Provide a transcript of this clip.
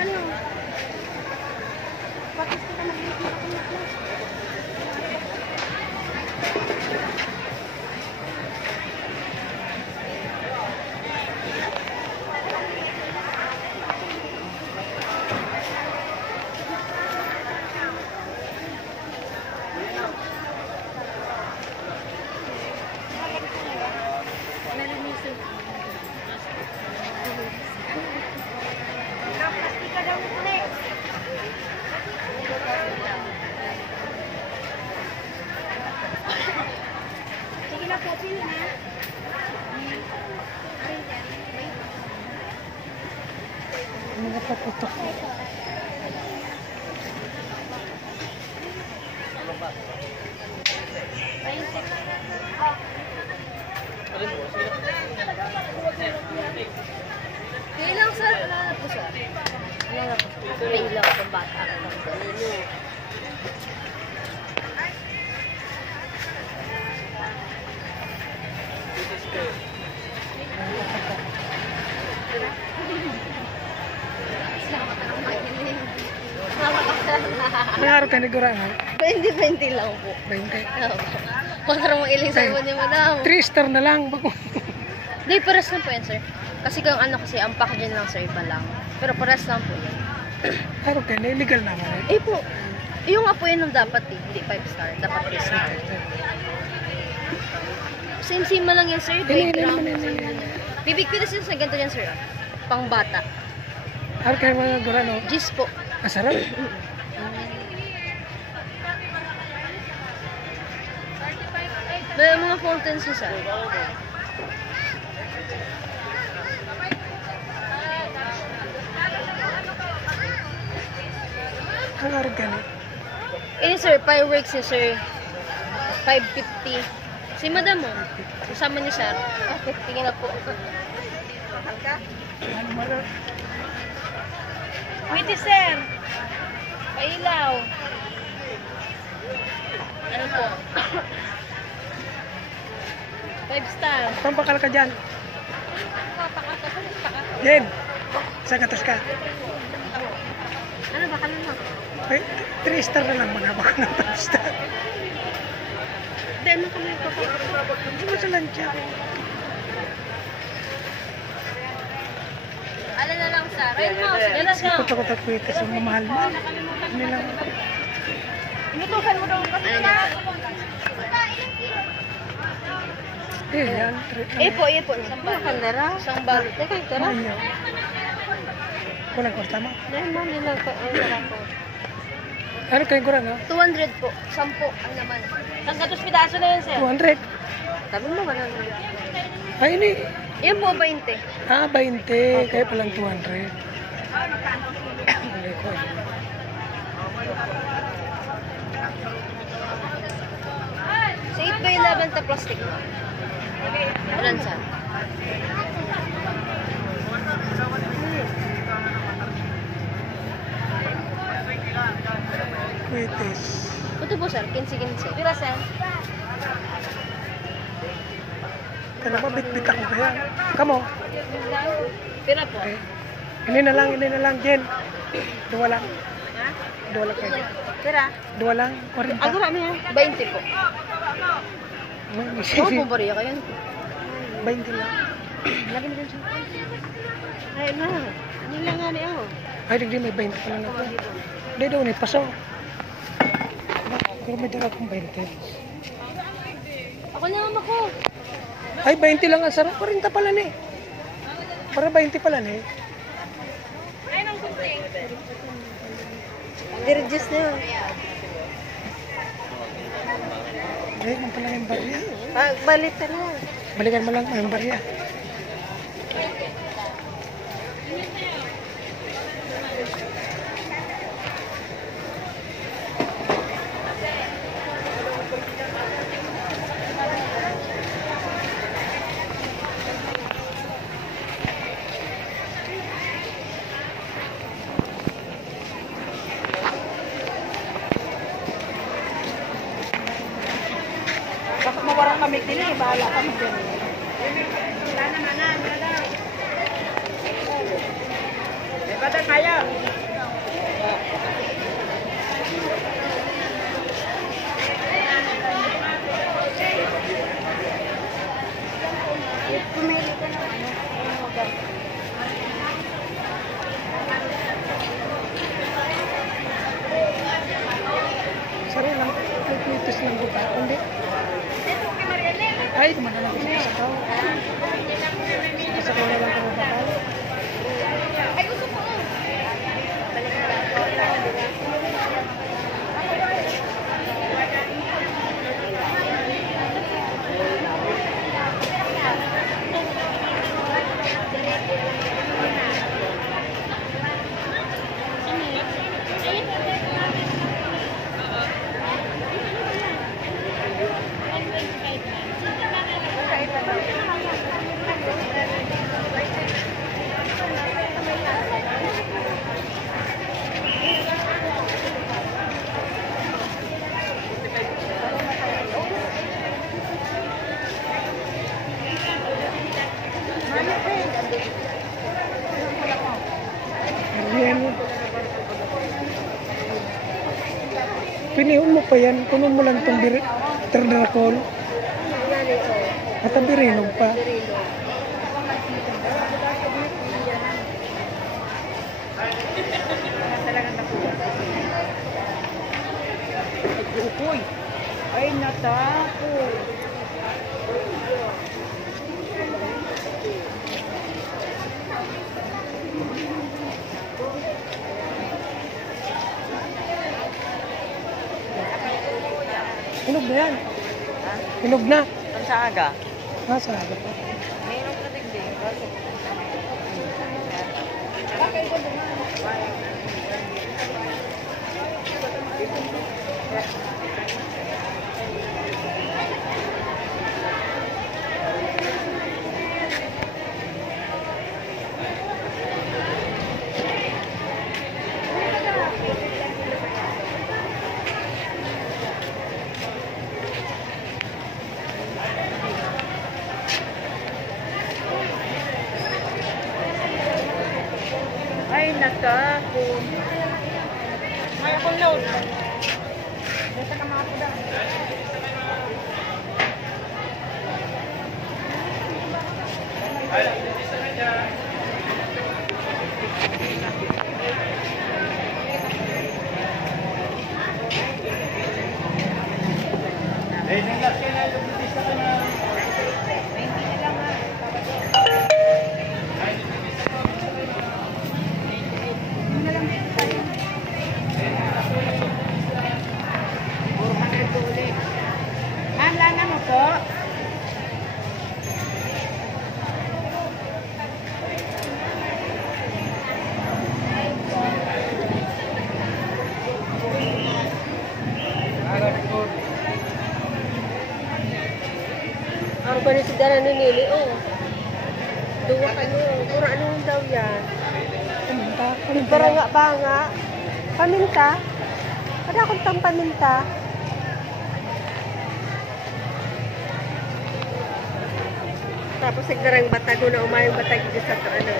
ano. Bakit kita mag-iiyak na? Sige na po, sino na? Mga paputok. Kailang sir? Wala na po sir. Wala na po. Kailang po bata. May araw ka nigurangan? 20-20 lang po. 20. Para mong iling sa iwan niya, madam. 3 star na lang. Bago. Hindi, pares lang po yan, sir. Kasi kung ano kasi, ang packaging lang, sir, iba lang. Pero pares lang po yan. Araw ka na, illegal naman. Eh po, yung nga po yun ang dapat eh. Hindi 5 star, dapat 3 star. Same-same lang yan, sir. 20 grams. Bibig ko na siya sa ganito yan, sir. Pang bata. Araw ka mga gurano. Gis po. Masarap. May mga fountains siya, sir. Ang araw ka na. Eh, sir, fireworks niya, sir. 550. Si madam mo. Kasama ni sir. Okay, tingin na po. Ano mara? Wait, sir. Pailaw. Ano po? 5 star. Pampakal ka dyan. Yen. Sa katas ka. Ano ba kanan mo? 3 star na lang mga baka ng 5 star. Hindi, ano kami ito? Hindi mo sa lansya. Ano na lang, sir? Ayun mo. Sige na siya. Kutak-kutak ko ito sa mamahal-mahal. Hindi lang. Inutusan mo daw kasi na. Yan. Ipo. Isang balot. Isang balot. Teka, ito na. Mayo. Walang kwarta mo. Dahil mo nila ko. Ano kayo kurang ha? 200 po. 10 ang naman. Ang gatos pidaso na yun, sir. 200. Sabi mo ba na? Ay, ini. Yan po, 20. Ah, 20. Kaya palang 200. Ay, ko. So, 8 by 11 ta plastic mo. Ilan, sir? Kwitis. Ito po, sir. 15-15. Pira, sir? Kaya ba bit-bit ako kaya? Kamo? Pira po. Okay. Ini na lang, Jen. Dua lang. Ha? Dua lang kayo. Pira? Dua lang, 40. Ako rami ha? 20 po. Oo po, bariya kayo. 20 lang. Lagi na dyan siya. Ay, na. Ano lang nga niya ako? Ay, di may 20 pa lang ako. Hindi daw, may paso. Pero may dala akong 20. Ako na naman ako. Ay, 20 lang ang sarap. 40 pala ni. Para 20 pala ni. Ay, nang kunti. Dirges na yun. Ay, man pala yung barya. Balit na lang. Balikan mo lang yung barya. Baka mawarang kami din eh. Bahala kami din. Wala naman na. Wala. kaya. Pumili ka na Sari lang. Ay, plitos lang ko pa. Hindi. Ay, kumana lang ko sa tao. Sa ko na lang ko bakal. Ay, gusto ko. Yan. Pinihon mo pa yan. Kunin mo lang itong terdrakol. At ang birinog pa. Uy! Ay, natakot. Hinog na yan. Hinog na. Ang sa aga? Nasa aga pa. Mayroon ka din din. Ay, natakot. May akong load. Dasa ka mga puda. Lana mo po. Ang panisida na nili, oh. Duwa ano, pura ano daw yan. Paminta. Para nga ba nga. Paminta? Ada akong tang paminta. Tapos nagdarang batago na umayong batag dito sa ano.